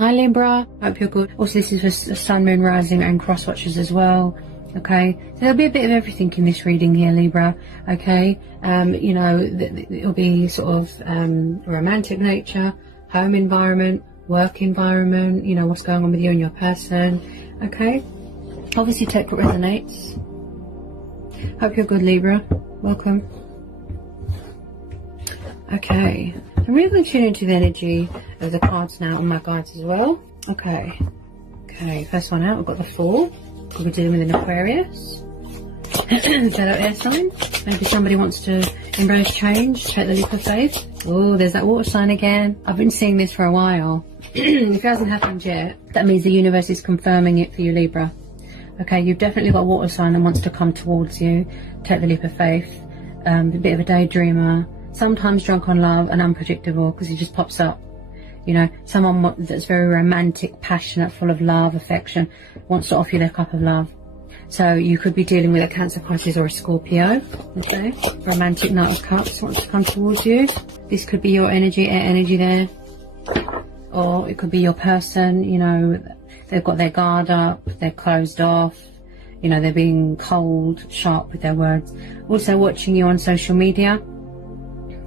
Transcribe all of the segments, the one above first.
Hi Libra, hope you're good. Also, this is for Sun, Moon, Rising and Cross Watchers as well. Okay, so there'll be a bit of everything in this reading here, Libra. Okay, you know, it'll be sort of romantic nature, home environment, work environment, you know, what's going on with you and your person. Okay, obviously take what resonates. Hope you're good, Libra. Welcome. Okay, I'm really going to tune into the energy of the cards now and my guides as well. Okay, first one out, we've got the Fool. We're dealing with an Aquarius. Fellow air sign. Maybe somebody wants to embrace change, take the leap of faith. Oh, there's that water sign again. I've been seeing this for a while. If it hasn't happened yet, that means the universe is confirming it for you, Libra. Okay, you've definitely got a water sign that wants to come towards you, take the leap of faith. A bit of a daydreamer. Sometimes drunk on love and unpredictable because he just pops up. You know, someone that's very romantic, passionate, full of love, affection, wants to offer you their cup of love. So you could be dealing with a Cancer, Pisces or a Scorpio. Okay, romantic Knight of Cups wants to come towards you. This could be your energy, air energy there. Or it could be your person, you know, they've got their guard up, they're closed off. You know, they're being cold, sharp with their words. Also watching you on social media.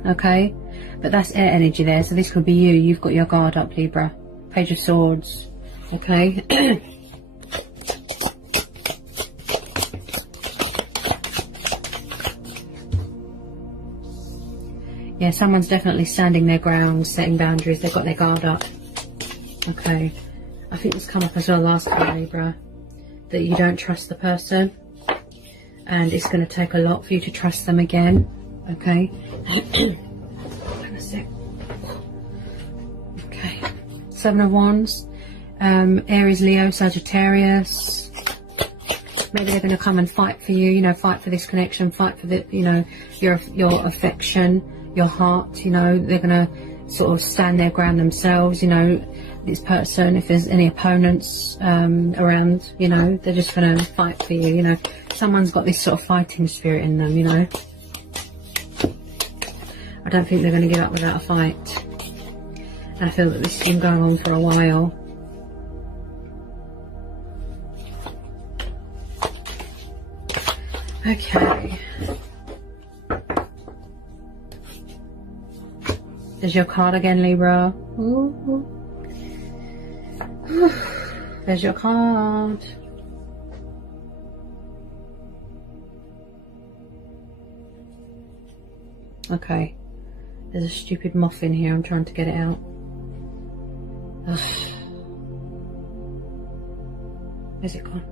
Okay, but that's air energy there, so this could be you. You've got your guard up, Libra. Page of Swords. Okay. Yeah, someone's definitely standing their ground, setting boundaries. They've got their guard up. Okay, I think this come up as well last time, Libra, that you don't trust the person and it's going to take a lot for you to trust them again. Okay. Okay, Seven of Wands, Aries, Leo, Sagittarius. Maybe they're going to come and fight for you, you know, fight for this connection, fight for the, you know, your affection, your heart. You know, they're going to sort of stand their ground themselves. You know, this person, if there's any opponents around, you know, they're just going to fight for you. You know, someone's got this sort of fighting spirit in them, you know. I don't think they're going to give up without a fight. And I feel that this has been going on for a while. Okay. There's your card again, Libra. Ooh. There's your card. Okay. There's a stupid moth in here. I'm trying to get it out. Ugh. Where's it gone?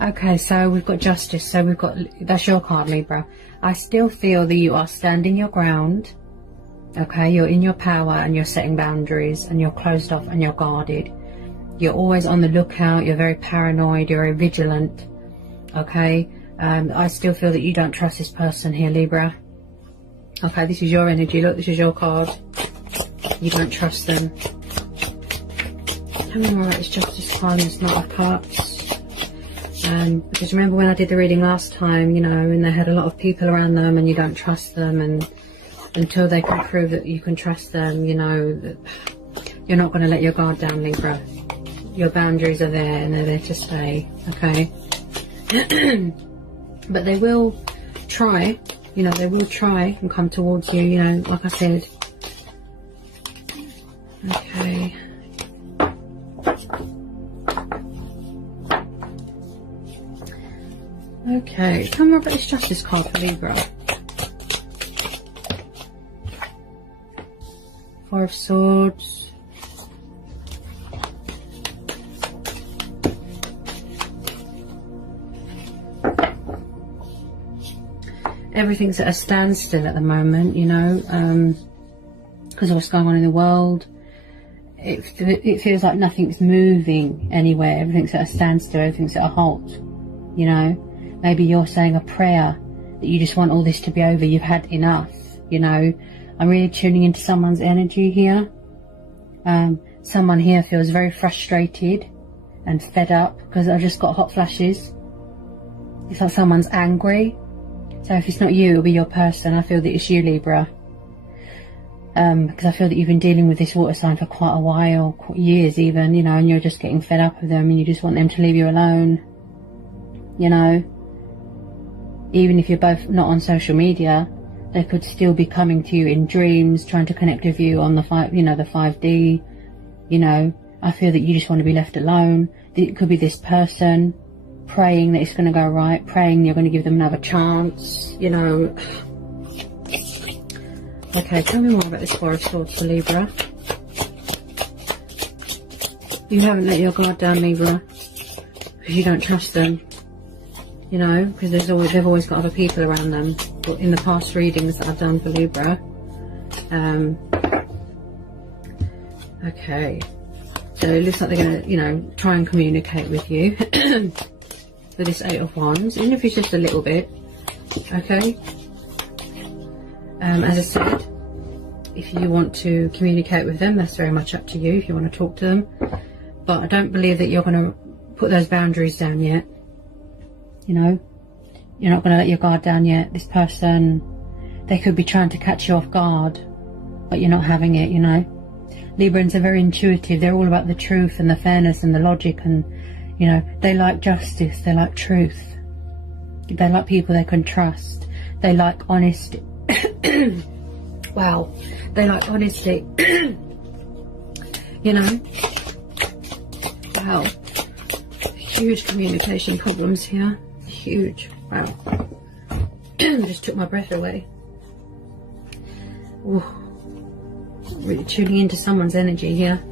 Okay, so we've got Justice. So we've got, that's your card, Libra. I still feel that you are standing your ground. Okay, you're in your power and you're setting boundaries and you're closed off and you're guarded. You're always on the lookout. You're very paranoid. You're very vigilant. Okay, I still feel that you don't trust this person here, Libra. Okay, this is your energy. Look, this is your card. You don't trust them. Tell me more about this Justice card and this Knight of Cups. Because remember when I did the reading last time, you know, and they had a lot of people around them and you don't trust them, and until they can prove that you can trust them, you know, that you're not going to let your guard down, Libra. Your boundaries are there and they're there to stay, okay? But they will try. You know, they will try and come towards you, you know, like I said. Okay. Okay, tell me more about this Justice card for Libra. Four of Swords. Everything's at a standstill at the moment, you know, because of what's going on in the world. It feels like nothing's moving anywhere. Everything's at a standstill. Everything's at a halt, you know. Maybe you're saying a prayer that you just want all this to be over. You've had enough, you know. I'm really tuning into someone's energy here. Someone here feels very frustrated and fed up because I just got hot flashes. It's like someone's angry. So if it's not you, it'll be your person. I feel that it's you, Libra. because I feel that you've been dealing with this water sign for quite a while, years even, you know, and you're just getting fed up with them and you just want them to leave you alone, you know. Even if you're both not on social media, they could still be coming to you in dreams, trying to connect with you on the 5D, you know. I feel that you just want to be left alone. It could be this person praying that it's going to go right, praying you're going to give them another chance, you know. Okay, tell me more about this Four of Swords for Libra. You haven't let your guard down, Libra, because you don't trust them, you know, because they've always got other people around them. But in the past readings that I've done for Libra, okay, so it looks like they're going to, you know, try and communicate with you with this Eight of Wands, even if it's just a little bit, okay. As I said, if you want to communicate with them, that's very much up to you if you want to talk to them. But I don't believe that you're going to put those boundaries down yet. You know, you're not going to let your guard down yet. This person, they could be trying to catch you off guard, but you're not having it, you know. Librans are very intuitive. They're all about the truth and the fairness and the logic, and, you know, they like justice. They like truth. They like people they can trust. They like honesty. Wow, they like honesty. You know, wow, huge communication problems here, huge. Wow. Just took my breath away. Ooh. Really tuning into someone's energy here.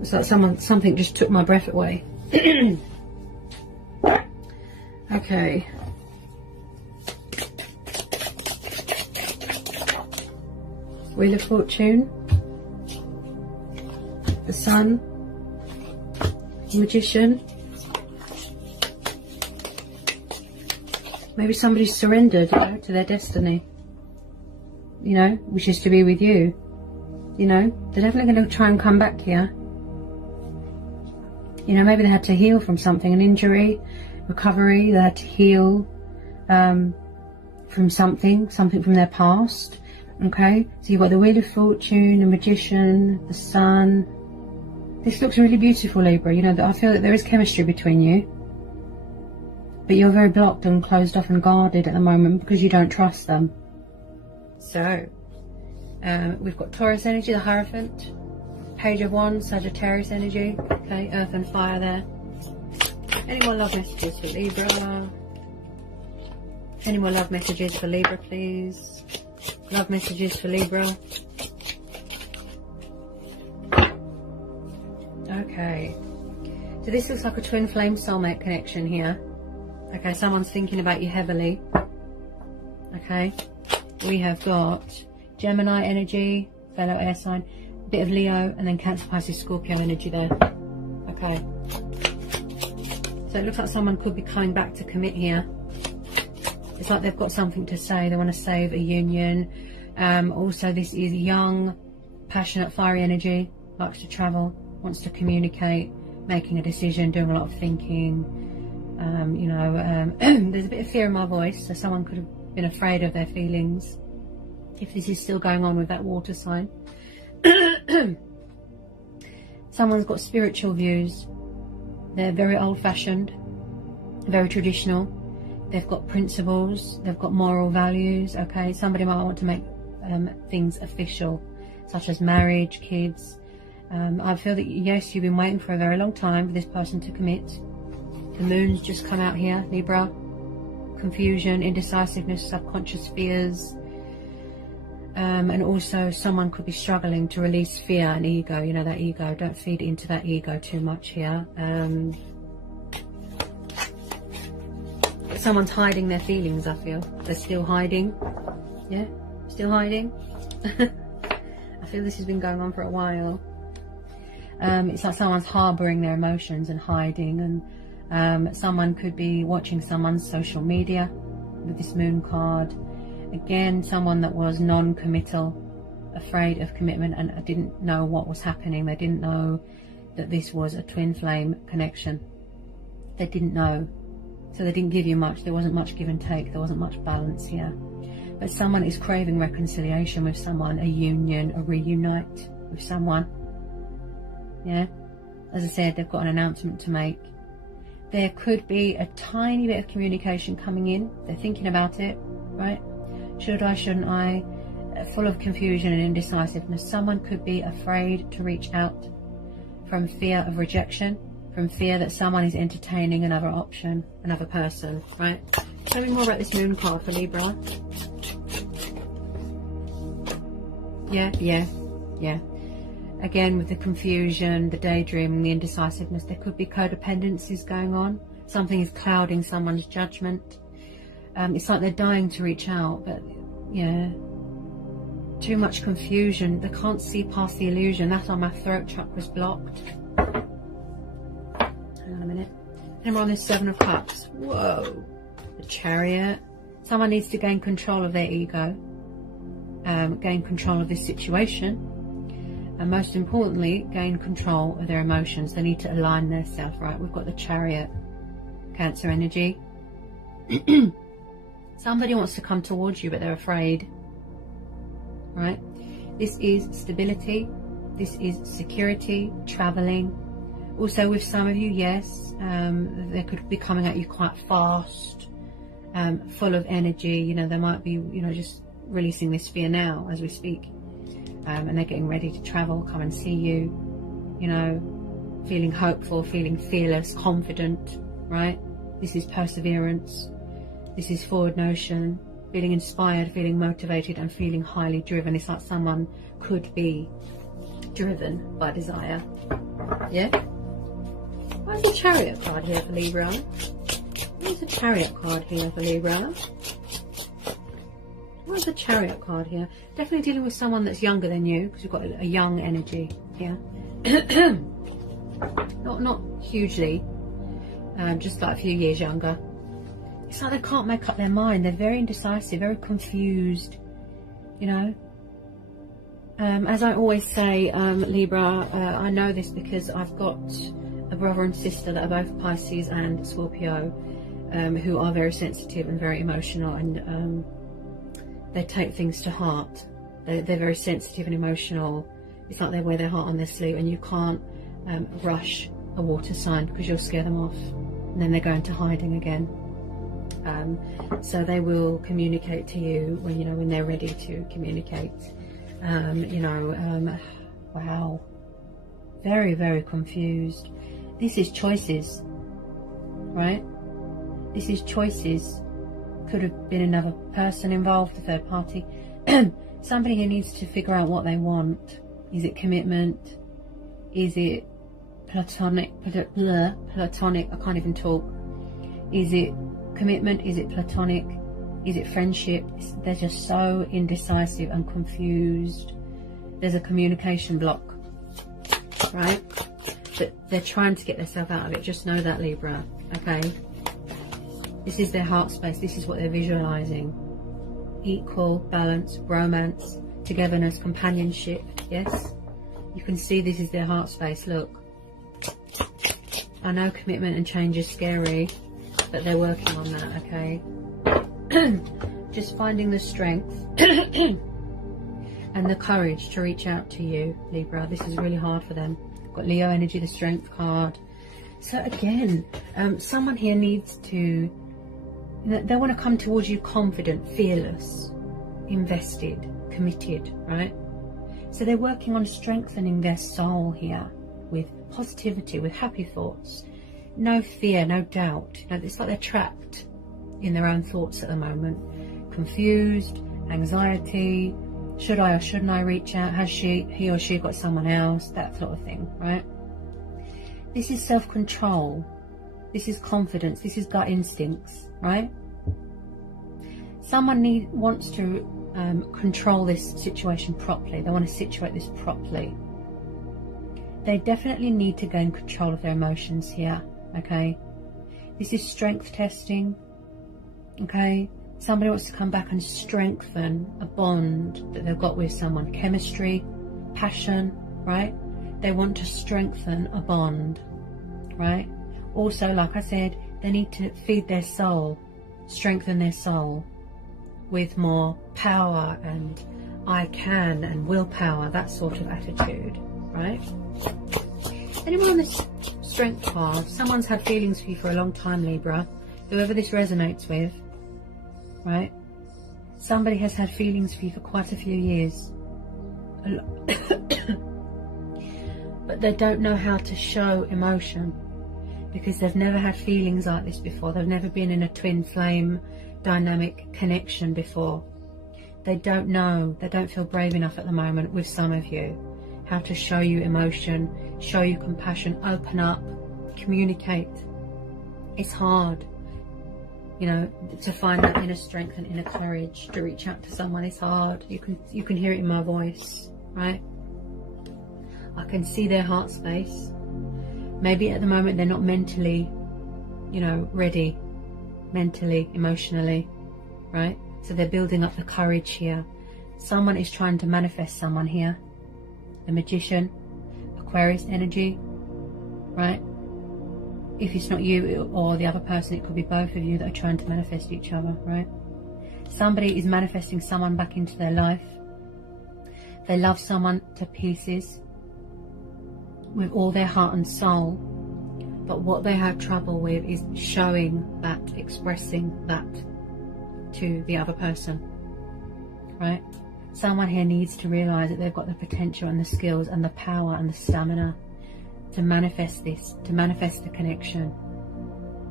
It's like something just took my breath away. Okay. Wheel of Fortune, the Sun, Magician. Maybe somebody's surrendered, you know, to their destiny, you know, which is to be with you. You know, they're definitely going to try and come back here. You know, maybe they had to heal from something, an injury, recovery. They had to heal from something from their past. Okay, so you've got the Wheel of Fortune, the Magician, the Sun. This looks really beautiful, Libra. You know, I feel that there is chemistry between you, but you're very blocked and closed off and guarded at the moment because you don't trust them. So, we've got Taurus energy, the Hierophant, Page of Wands, Sagittarius energy. Okay, Earth and Fire there. Any more love messages for Libra? Any more love messages for Libra, please? Love messages for Libra. Okay. So this looks like a twin flame soulmate connection here. Okay, someone's thinking about you heavily. Okay. We have got Gemini energy, fellow air sign, a bit of Leo, and then Cancer, Pisces, Scorpio energy there. Okay. So it looks like someone could be coming back to commit here. It's like they've got something to say. They want to save a union. Also, this is young, passionate, fiery energy. Likes to travel, wants to communicate, making a decision, doing a lot of thinking. You know, there's a bit of fear in my voice, so someone could have been afraid of their feelings. If this is still going on with that water sign. Someone's got spiritual views. They're very old-fashioned, very traditional. They've got principles, they've got moral values, okay? Somebody might want to make things official, such as marriage, kids. I feel that, yes, you've been waiting for a very long time for this person to commit. The moon's just come out here, Libra. Confusion, indecisiveness, subconscious fears. And also someone could be struggling to release fear and ego, you know, that ego. Don't feed into that ego too much here. Someone's hiding their feelings, I feel. They're still hiding. Yeah, still hiding. I feel this has been going on for a while. It's like someone's harbouring their emotions and hiding, and someone could be watching someone's social media with this moon card. Again, someone that was non-committal, afraid of commitment, and didn't know what was happening. They didn't know that this was a twin flame connection. They didn't know. So they didn't give you much. There wasn't much give and take. There wasn't much balance here. but someone is craving reconciliation with someone, a union, a reunite with someone. Yeah, as I said, they've got an announcement to make. There could be a tiny bit of communication coming in. They're thinking about it, right? Should I, shouldn't I? Full of confusion and indecisiveness. Someone could be afraid to reach out from fear of rejection, from fear that someone is entertaining another option, another person, right? Tell me more about this moon card for Libra. Yeah. Again, with the confusion, the daydreaming, the indecisiveness, there could be codependencies going on. Something is clouding someone's judgment. It's like they're dying to reach out, but yeah, too much confusion. They can't see past the illusion. That's why my throat chakra's blocked. Hang on a minute. And we're on this 7 of Cups. Whoa. The Chariot. Someone needs to gain control of their ego. Gain control of this situation. And most importantly, gain control of their emotions. They need to align themselves, right? We've got the Chariot. Cancer energy. Somebody wants to come towards you, but they're afraid. Right? This is stability. This is security, traveling. Also with some of you, yes, they could be coming at you quite fast, full of energy. You know, they might be, you know, just releasing this fear now as we speak. And they're getting ready to travel, come and see you, you know, feeling hopeful, feeling fearless, confident, right? This is perseverance. This is forward motion, feeling inspired, feeling motivated, and feeling highly driven. It's like someone could be driven by desire. Yeah? Where's the Chariot card here for Libra? Where's the Chariot card here for Libra? Where's the Chariot card here? Definitely dealing with someone that's younger than you, because you've got a young energy here. not hugely, just like a few years younger. It's like they can't make up their mind. They're very indecisive, very confused, you know. As I always say, Libra, I know this because I've got a brother and sister that are both Pisces and Scorpio, who are very sensitive and very emotional, and they take things to heart. They're very sensitive and emotional. It's like they wear their heart on their sleeve, and you can't rush a water sign because you'll scare them off, and then they go into hiding again. So they will communicate to you when, you know, when they're ready to communicate. Wow, very, very confused. This is choices, right? This is choices. Could have been another person involved, a third party. Somebody who needs to figure out what they want. Is it commitment? Is it platonic? Platonic, I can't even talk. Is it commitment? Is it platonic? Is it friendship? They're just so indecisive and confused. There's a communication block, right? But they're trying to get themselves out of it. Just know that, Libra, okay? This is their heart space. This is what they're visualizing. Equal, balance, romance, togetherness, companionship. Yes? You can see this is their heart space. Look. I know commitment and change is scary, but they're working on that, okay? Just finding the strength and the courage to reach out to you, Libra. This is really hard for them. Got Leo energy, the Strength card. So again, someone here needs to, they want to come towards you confident, fearless, invested, committed, right? So they're working on strengthening their soul here with positivity, with happy thoughts. No fear, no doubt. You know, it's like they're trapped in their own thoughts at the moment. Confused, anxiety. Should I or shouldn't I reach out? Has he or she got someone else? That sort of thing, right? This is self-control. This is confidence. This is gut instincts, right? Someone wants to control this situation properly. They want to situate this properly. They definitely need to gain control of their emotions here, okay? This is strength testing, okay? Somebody wants to come back and strengthen a bond that they've got with someone. Chemistry, passion, right? They want to strengthen a bond, right? Also, like I said, they need to feed their soul, strengthen their soul, with more power and I can and willpower, that sort of attitude, right? Anyone on this strength card, someone's had feelings for you for a long time, Libra. Whoever this resonates with, right? Somebody has had feelings for you for quite a few years. But they don't know how to show emotion because they've never had feelings like this before. They've never been in a twin flame dynamic connection before. They don't know, they don't feel brave enough at the moment with some of you how to show you emotion, show you compassion, open up, communicate. It's hard, you know, to find that inner strength and inner courage to reach out to someone. It's hard. You can hear it in my voice, right? I can see their heart space. Maybe at the moment they're not mentally, you know, ready, mentally, emotionally, right? So they're building up the courage here. Someone is trying to manifest someone here. The Magician, Aquarius energy, right? If it's not you or the other person, it could be both of you that are trying to manifest each other, right? Somebody is manifesting someone back into their life. They love someone to pieces with all their heart and soul, but what they have trouble with is showing that, expressing that to the other person, right? Someone here needs to realize that they've got the potential and the skills and the power and the stamina to manifest this, to manifest the connection,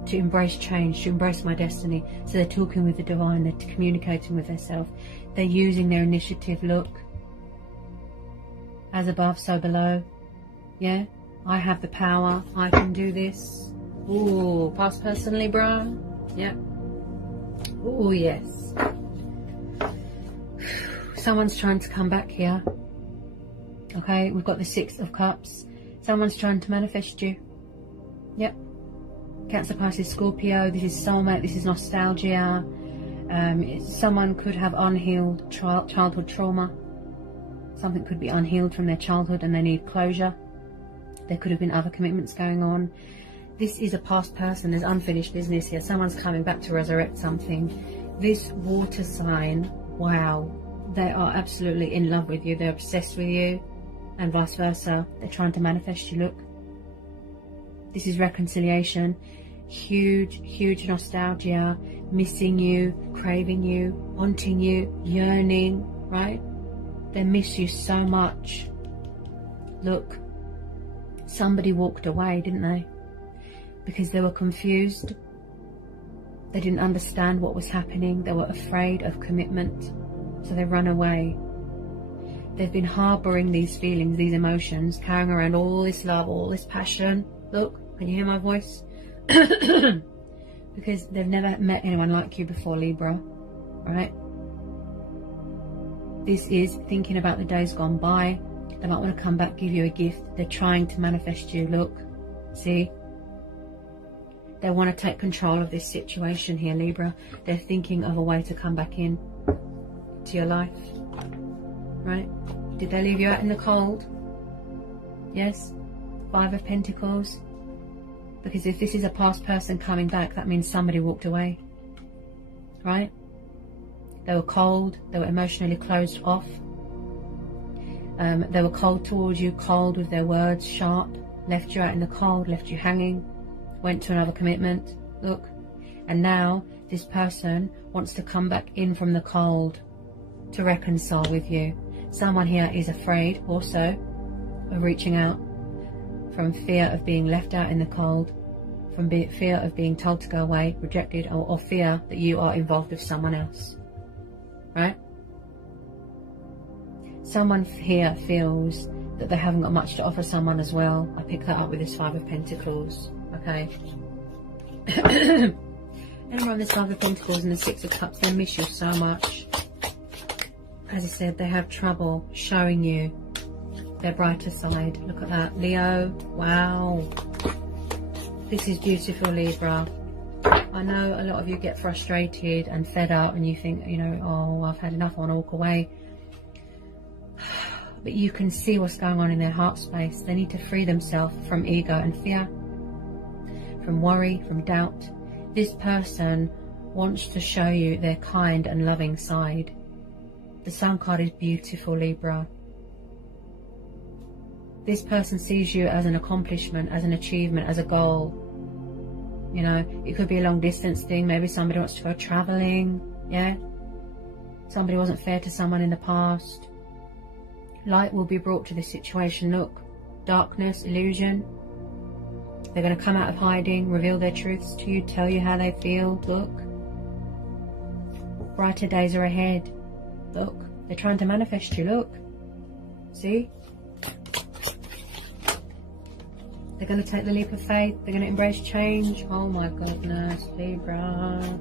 to embrace change, to embrace my destiny. So they're talking with the divine, they're communicating with themselves, they're using their initiative. Look, as above, so below. Yeah, I have the power, I can do this. Ooh, past person, Libra. Yeah. Ooh, yes. Someone's trying to come back here. Okay, we've got the Six of Cups. Someone's trying to manifest you. Yep. Cancer, Pisces, Scorpio. This is soulmate. This is nostalgia. Someone could have unhealed childhood trauma. Something could be unhealed from their childhood and they need closure. There could have been other commitments going on. This is a past person. There's unfinished business here. Someone's coming back to resurrect something. This water sign, wow. They are absolutely in love with you. They're obsessed with you. And vice versa. They're trying to manifest you. Look. This is reconciliation. Huge, huge nostalgia. Missing you. Craving you. Wanting you. Yearning. Right? They miss you so much. Look. Somebody walked away, didn't they? Because they were confused. They didn't understand what was happening. They were afraid of commitment. So they run away. They've been harboring these feelings, these emotions, carrying around all this love, all this passion. Look, can you hear my voice? Because they've never met anyone like you before, Libra, right? This is thinking about the days gone by. They might want to come back, give you a gift. They're trying to manifest you. Look, see? They want to take control of this situation here, Libra. They're thinking of a way to come back in to your life, right? Did they leave you out in the cold? Yes. Five of Pentacles. Because if this is a past person coming back, that means somebody walked away, right? They were cold. They were emotionally closed off. They were cold towards you, cold with their words, sharp, left you out in the cold, left you hanging, went to another commitment. Look. And now this person wants to come back in from the cold to reconcile with you. Someone here is afraid also of reaching out from fear of being left out in the cold, from fear of being told to go away, rejected, or fear that you are involved with someone else, right? Someone here feels that they haven't got much to offer someone as well. I pick that up with this Five of Pentacles, okay? Anyone on this Five of Pentacles and the Six of Cups, they miss you so much. As I said, they have trouble showing you their brighter side. Look at that. Leo, wow. This is beautiful, Libra. I know a lot of you get frustrated and fed up and you think, you know, oh, I've had enough, I want to walk away. But you can see what's going on in their heart space. They need to free themselves from ego and fear, from worry, from doubt. This person wants to show you their kind and loving side. The Sun card is beautiful, Libra. This person sees you as an accomplishment, as an achievement, as a goal. You know, it could be a long distance thing. Maybe somebody wants to go traveling. Yeah. Somebody wasn't fair to someone in the past. Light will be brought to this situation. Look, darkness, illusion. They're going to come out of hiding, reveal their truths to you, tell you how they feel. Look. Brighter days are ahead. Look, they're trying to manifest you. Look. See? They're going to take the leap of faith. They're going to embrace change. Oh my goodness, Libra.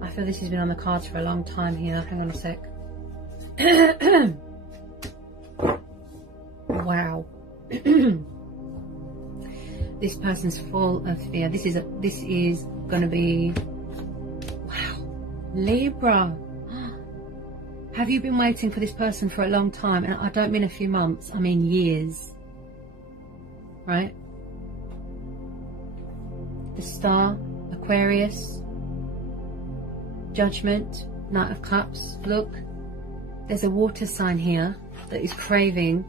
I feel this has been on the cards for a long time here. Hang on a sec. Wow. This person's full of fear. This is going to be... Wow. Libra. Have you been waiting for this person for a long time? And I don't mean a few months. I mean years. Right? The Star, Aquarius, Judgment, Knight of Cups. Look, there's a water sign here that is craving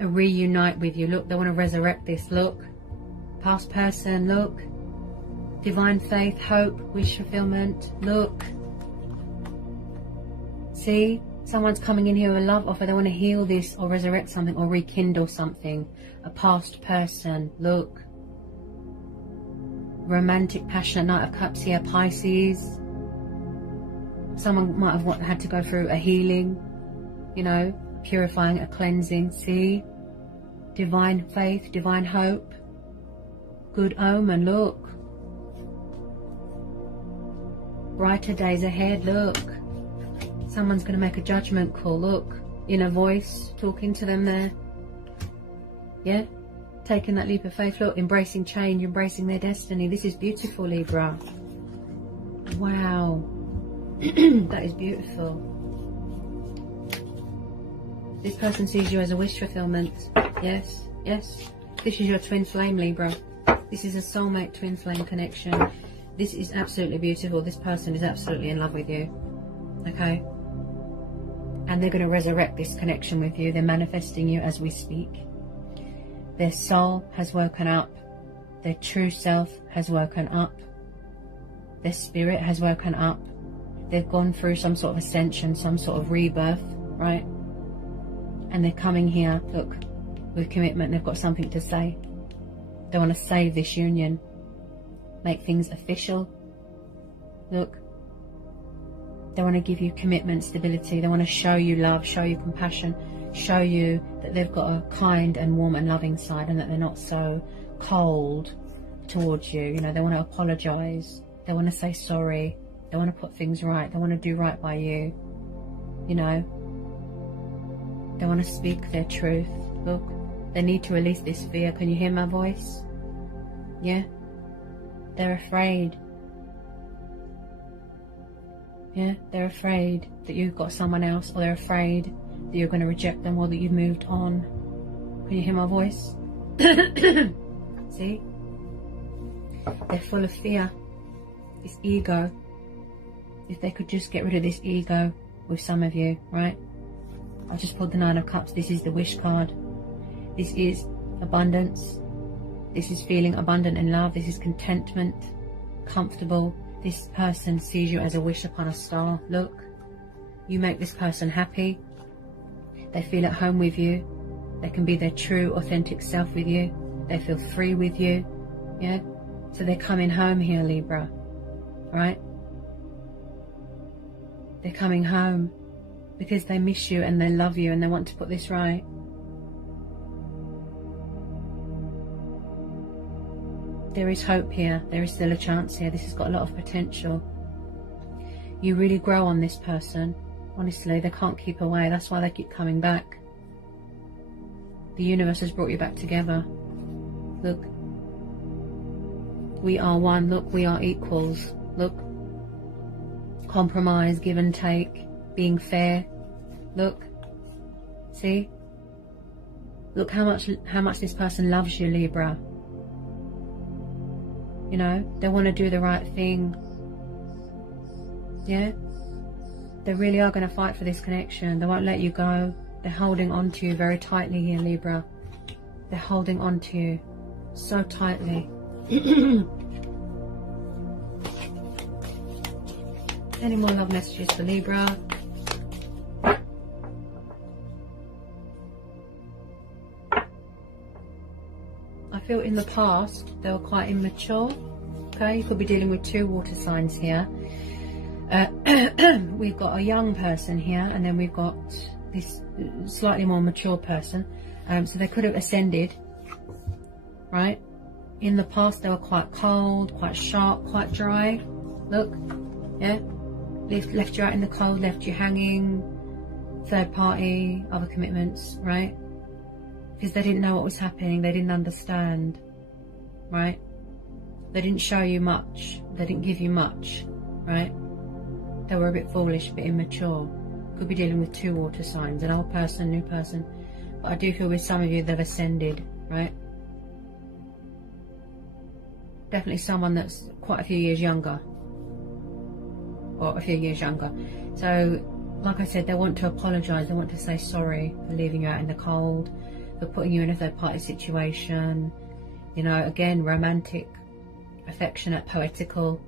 a reunite with you. Look, they want to resurrect this. Look, past person. Look, divine faith, hope, wish fulfillment. Look, see, someone's coming in here with a love offer. They want to heal this or resurrect something or rekindle something. A past person. Look, romantic, passionate, Knight of Cups here, Pisces. Someone might have had to go through a healing, you know, purifying, a cleansing. See, divine faith, divine hope, good omen. Look, brighter days ahead. Look, someone's going to make a judgment call. Look, inner voice talking to them there. Yeah, taking that leap of faith. Look, embracing change, embracing their destiny. This is beautiful, Libra. Wow. That is beautiful. This person sees you as a wish fulfillment. Yes, yes. This is your twin flame, Libra. This is a soulmate twin flame connection. This is absolutely beautiful. This person is absolutely in love with you. Okay? And they're going to resurrect this connection with you. They're manifesting you as we speak. Their soul has woken up. Their true self has woken up. Their spirit has woken up. They've gone through some sort of ascension, some sort of rebirth, right? And they're coming here, look, with commitment. They've got something to say. They want to save this union. Make things official. Look. They want to give you commitment, stability. They want to show you love, show you compassion, show you that they've got a kind and warm and loving side and that they're not so cold towards you. You know, they want to apologize. They want to say sorry. They want to put things right. They want to do right by you. You know, they want to speak their truth. Look, they need to release this fear. Can you hear my voice? Yeah? They're afraid. Yeah, they're afraid that you've got someone else, or they're afraid that you're going to reject them, or that you've moved on. Can you hear my voice? See? They're full of fear. This ego. If they could just get rid of this ego with some of you, right? I just pulled the Nine of Cups. This is the wish card. This is abundance. This is feeling abundant in love. This is contentment, comfortable. This person sees you as a wish upon a star. Look, you make this person happy. They feel at home with you. They can be their true, authentic self with you. They feel free with you. Yeah? So they're coming home here, Libra. Right? They're coming home because they miss you and they love you and they want to put this right. There is hope here. There is still a chance here. This has got a lot of potential. You really grow on this person. Honestly, they can't keep away. That's why they keep coming back. The universe has brought you back together. Look. We are one. Look, we are equals. Look. Compromise, give and take, being fair. Look. See? Look how much this person loves you, Libra. You know, they want to do the right thing. Yeah, they really are going to fight for this connection. They won't let you go. They're holding on to you very tightly here, Libra. They're holding on to you so tightly. Any more love messages for Libra? I feel in the past they were quite immature. Okay, you could be dealing with 2 water signs here. We've got a young person here, and then we've got this slightly more mature person. So they could have ascended, right? In the past they were quite cold, quite sharp, quite dry. Look, yeah, left you out in the cold, left you hanging. Third party, other commitments, right? Because they didn't know what was happening. They didn't understand, right? They didn't show you much. They didn't give you much, right? They were a bit foolish, a bit immature. Could be dealing with 2 water signs, an old person, new person. But I do feel with some of you they've ascended, right? Definitely someone that's quite a few years younger. Or a few years younger. So, like I said, they want to apologise. They want to say sorry for leaving you out in the cold, for putting you in a third party situation. You know, again, romantic, affectionate, poetical,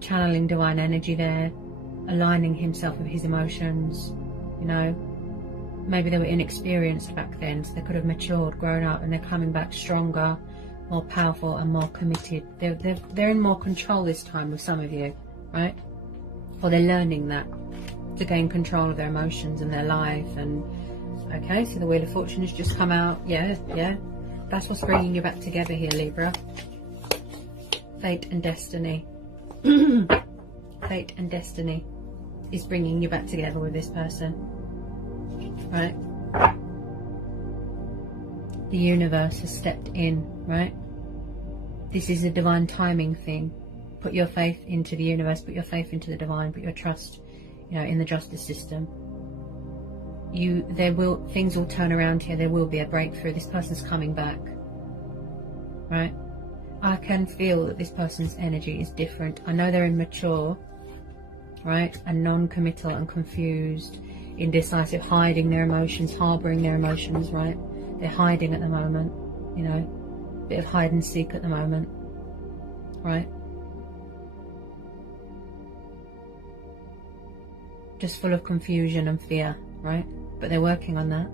channeling divine energy there, aligning himself with his emotions. You know, maybe they were inexperienced back then, so they could have matured, grown up, and they're coming back stronger, more powerful and more committed. They're in more control this time with some of you, right? Or they're learning that, to gain control of their emotions and their life. And okay, so the Wheel of Fortune has just come out. Yeah, that's what's bringing you back together here, Libra. Fate and destiny. Fate and destiny is bringing you back together with this person, right? The universe has stepped in, right? This is a divine timing thing. Put your faith into the universe, put your faith into the divine, put your trust, you know, in the justice system. Things will turn around here. There will be a breakthrough. This person's coming back, right? I can feel that this person's energy is different. I know they're immature, right, and non-committal and confused, indecisive, hiding their emotions, harbouring their emotions, right? They're hiding at the moment, you know, bit of hide and seek at the moment, right? Just full of confusion and fear, right? But they're working on that.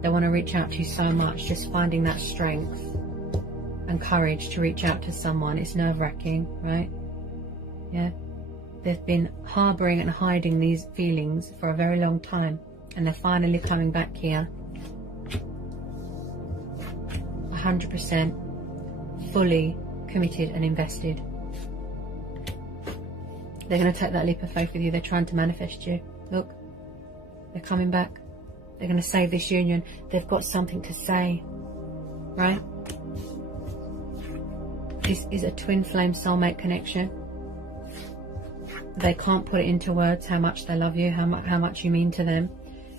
They want to reach out to you so much, just finding that strength and courage to reach out to someone. It's nerve-wracking, right? Yeah, they've been harbouring and hiding these feelings for a very long time, and they're finally coming back here 100% fully committed and invested. They're going to take that leap of faith with you. They're trying to manifest you. Look, they're coming back. They're going to save this union. They've got something to say, right? This is a twin flame soulmate connection. They can't put it into words how much they love you, how much you mean to them.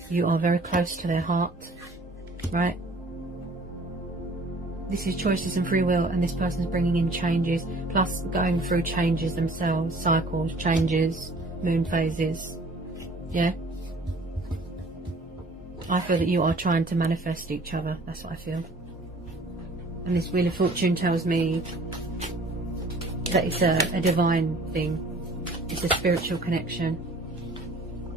You are very close to their heart, right? This is choices and free will, and this person's bringing in changes, plus going through changes themselves, cycles, changes, moon phases. Yeah, I feel that you are trying to manifest each other. That's what I feel. And this Wheel of Fortune tells me that it's a divine thing. It's a spiritual connection.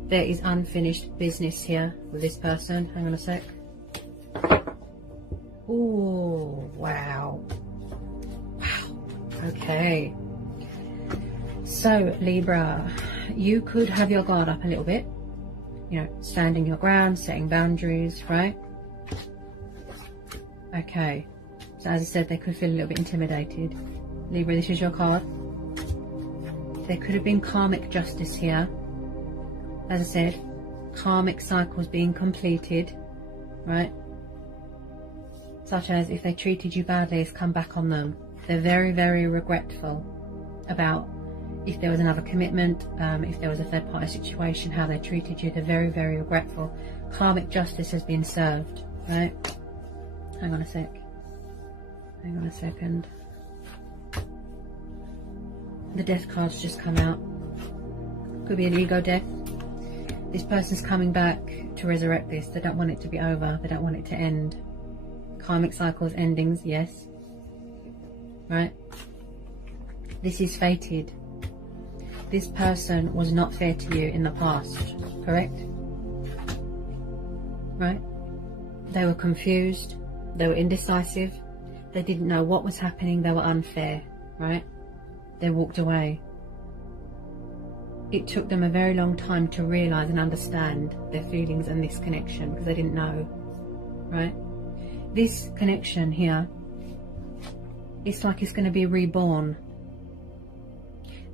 There is unfinished business here with this person. Hang on a sec. Oh, wow. Wow. Okay. So, Libra, you could have your guard up a little bit. You know, standing your ground, setting boundaries, right? Okay. So, as I said, they could feel a little bit intimidated. Libra, this is your card. There could have been karmic justice here. As I said, karmic cycles being completed, right? Such as if they treated you badly, it's come back on them. They're very, very regretful about if there was another commitment, if there was a third party situation, how they treated you. They're very, very regretful. Karmic justice has been served, right? Hang on a sec. Hang on a second. The death card's just come out. Could be an ego death. This person's coming back to resurrect this. They don't want it to be over. They don't want it to end. Karmic cycles, endings, yes. Right? This is fated. This person was not fair to you in the past, correct? Right? They were confused. They were indecisive. They didn't know what was happening. They were unfair, right? They walked away. It took them a very long time to realize and understand their feelings and this connection, because they didn't know, right? This connection here, it's like it's going to be reborn.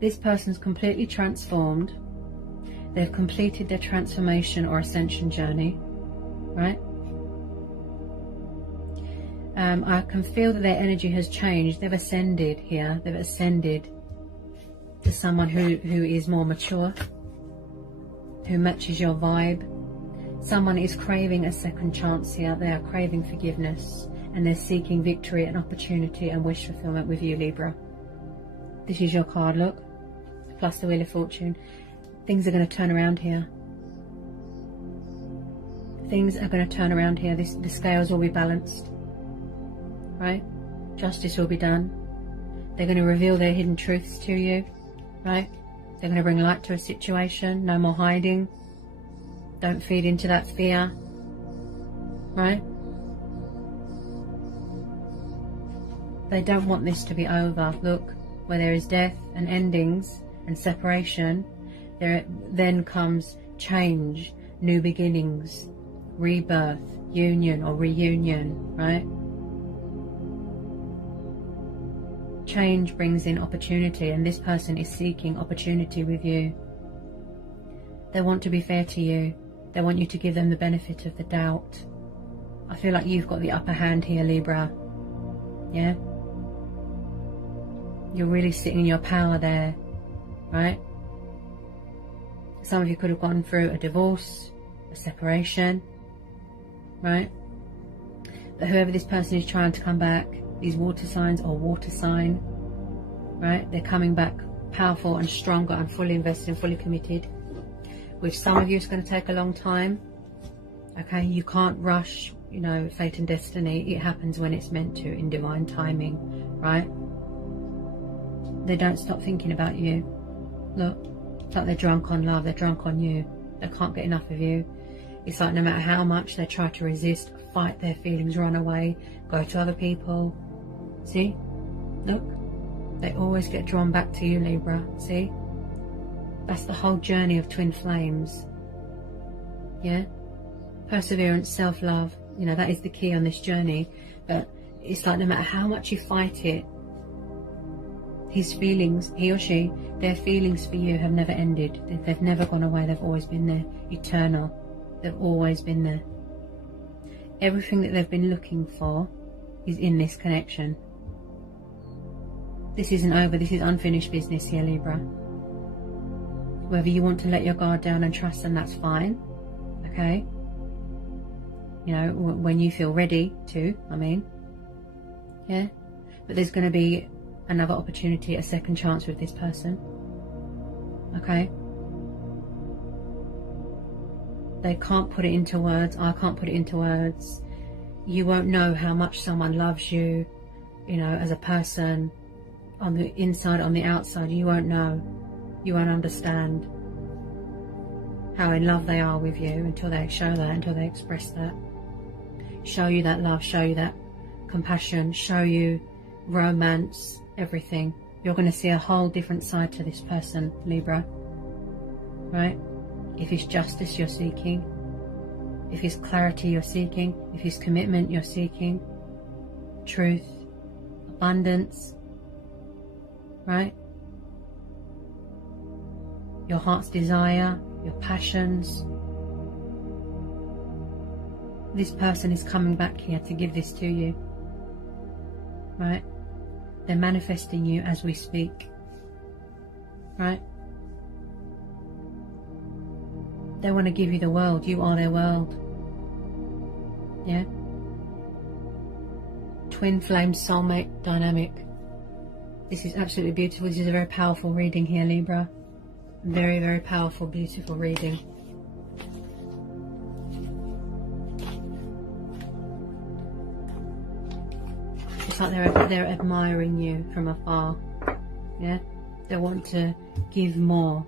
This person's completely transformed. They've completed their transformation or ascension journey, right? I can feel that their energy has changed. They've ascended here. They've ascended to someone who is more mature, who matches your vibe. Someone is craving a second chance here. They are craving forgiveness, and they're seeking victory and opportunity and wish fulfillment with you, Libra. This is your card, look. Plus the Wheel of Fortune. Things are going to turn around here. Things are going to turn around here. The scales will be balanced. Right? Justice will be done. They're going to reveal their hidden truths to you. Right? They're going to bring light to a situation. No more hiding. Don't feed into that fear. Right? They don't want this to be over. Look, where there is death and endings and separation, there then comes change, new beginnings, rebirth, union or reunion, right? Change brings in opportunity, and this person is seeking opportunity with you. They want to be fair to you. They want you to give them the benefit of the doubt. I feel like you've got the upper hand here, Libra. Yeah? You're really sitting in your power there, right? Some of you could have gone through a divorce, a separation, right? But whoever this person is trying to come back, these water signs or water sign, right? They're coming back powerful and stronger and fully invested and fully committed. With some of you, it's going to take a long time. Okay, you can't rush, you know, fate and destiny. It happens when it's meant to, in divine timing, right? They don't stop thinking about you. Look, it's like they're drunk on love. They're drunk on you. They can't get enough of you. It's like no matter how much they try to resist, fight their feelings, run away, go to other people. See? Look. They always get drawn back to you, Libra. See? That's the whole journey of twin flames. Yeah? Perseverance, self-love. You know, that is the key on this journey. But it's like no matter how much you fight it, his feelings, he or she, their feelings for you have never ended. They've never gone away. They've always been there. Eternal. They've always been there. Everything that they've been looking for is in this connection. This isn't over. This is unfinished business here, Libra. Whether you want to let your guard down and trust them, that's fine. Okay? You know, when you feel ready to, I mean. Yeah? But there's going to be another opportunity, a second chance with this person. Okay? They can't put it into words. I can't put it into words. You won't know how much someone loves you, you know, as a person. On the inside, on the outside, you won't know. You won't understand how in love they are with you until they show that, until they express that. Show you that love, show you that compassion, show you romance, everything. You're going to see a whole different side to this person, Libra. Right? If it's justice you're seeking, if it's clarity you're seeking, if it's commitment you're seeking, truth, abundance, right? Your heart's desire, your passions. This person is coming back here to give this to you, right? They're manifesting you as we speak, right? They want to give you the world. You are their world. Yeah? Twin flame soulmate dynamic. This is absolutely beautiful. This is a very powerful reading here, Libra. Very, very powerful, beautiful reading. It's like they're admiring you from afar. Yeah, they want to give more.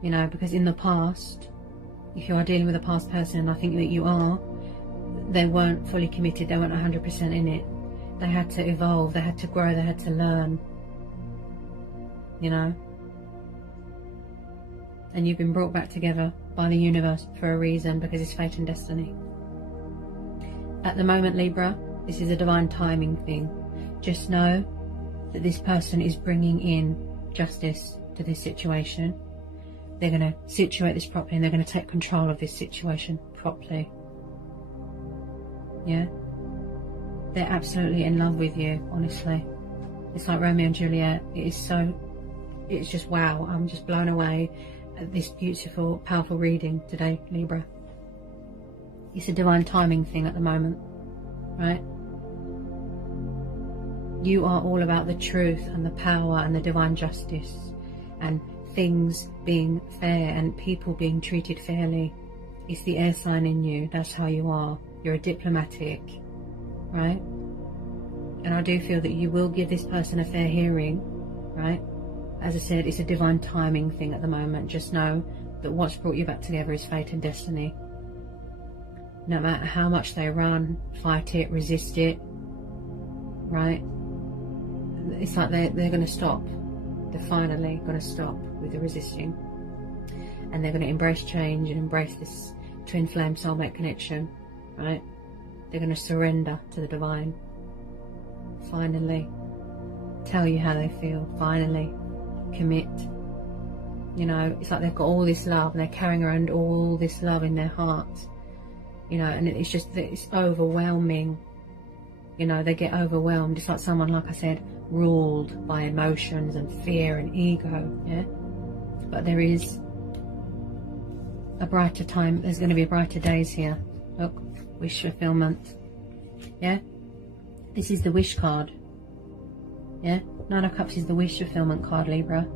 You know, because in the past, if you are dealing with a past person, and I think that you are, they weren't fully committed. They weren't 100% in it. They had to evolve. They had to grow. They had to learn. You know. And you've been brought back together by the universe for a reason, because it's fate and destiny. At the moment, Libra, this is a divine timing thing. Just know that this person is bringing in justice to this situation. They're going to situate this properly, and they're going to take control of this situation properly. Yeah? They're absolutely in love with you, honestly. It's like Romeo and Juliet. It is so... It's just wow. I'm just blown away at this beautiful, powerful reading today, Libra. It's a divine timing thing at the moment, right? You are all about the truth and the power and the divine justice and things being fair and people being treated fairly. It's the air sign in you. That's how you are. You're a diplomatic, right? And I do feel that you will give this person a fair hearing, right? As I said, it's a divine timing thing at the moment. Just know that what's brought you back together is fate and destiny. No matter how much they run, fight it, resist it, right? It's like they're going to stop. They're finally going to stop with the resisting. And they're going to embrace change and embrace this twin flame soulmate connection, right? They're going to surrender to the divine. Finally. Tell you how they feel. Finally. Commit. You know, it's like they've got all this love and they're carrying around all this love in their hearts. You know, and it's just, it's overwhelming. You know, they get overwhelmed. It's like someone, like I said, ruled by emotions and fear and ego, yeah? But there is a brighter time. There's going to be brighter days here. Look, wish fulfillment, yeah? This is the wish card, yeah? Nine of Cups is the wish fulfillment card, Libra.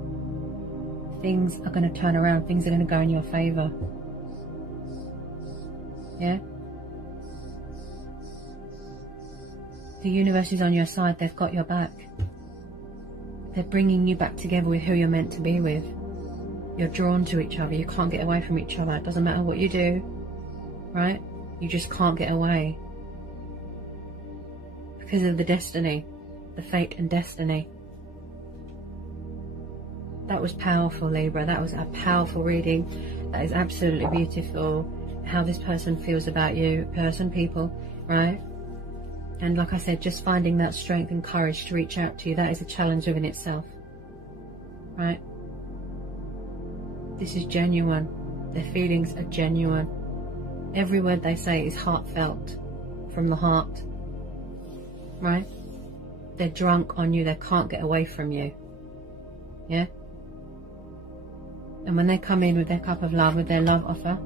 Things are going to turn around. Things are going to go in your favour, yeah? The universe is on your side. They've got your back. They're bringing you back together with who you're meant to be with. You're drawn to each other. You can't get away from each other. It doesn't matter what you do, right? You just can't get away. Because of the destiny, the fate and destiny. That was powerful, Libra. That was a powerful reading. That is absolutely beautiful. How this person feels about you. People, right? And like I said, just finding that strength and courage to reach out to you, that is a challenge within itself, right? This is genuine. Their feelings are genuine. Every word they say is heartfelt, from the heart, right? They're drunk on you. They can't get away from you, yeah? And when they come in with their cup of love, with their love offer,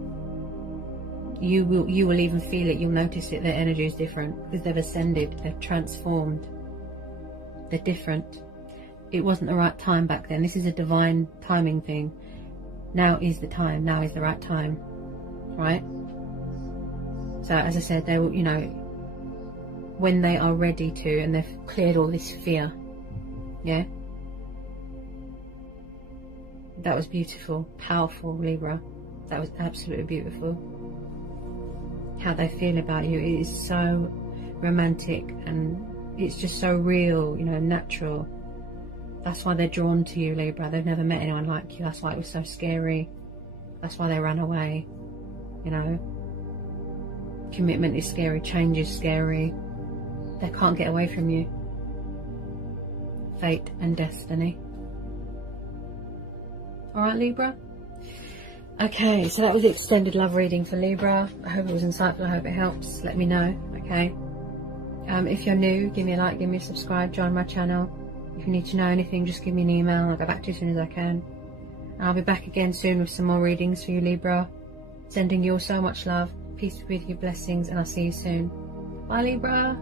you will even feel it. You'll notice it. Their energy is different because they've ascended. They've transformed. They're different. It wasn't the right time back then. This is a divine timing thing. Now is the time. Now is the right time, right? So as I said, they will, you know, when they are ready to, and they've cleared all this fear, yeah. That was beautiful, powerful, Libra. That was absolutely beautiful. How they feel about you, it is so romantic and it's just so real, you know, natural. That's why they're drawn to you, Libra. They've never met anyone like you. That's why it was so scary. That's why they ran away, you know. Commitment is scary, change is scary. They can't get away from you. Fate and destiny. Alright, Libra? Okay, so that was the extended love reading for Libra. I hope it was insightful. I hope it helps. Let me know, okay? If you're new, give me a like, give me a subscribe, join my channel. If you need to know anything, just give me an email. I'll go back to you as soon as I can. And I'll be back again soon with some more readings for you, Libra. Sending you all so much love. Peace with you, blessings, and I'll see you soon. Bye, Libra.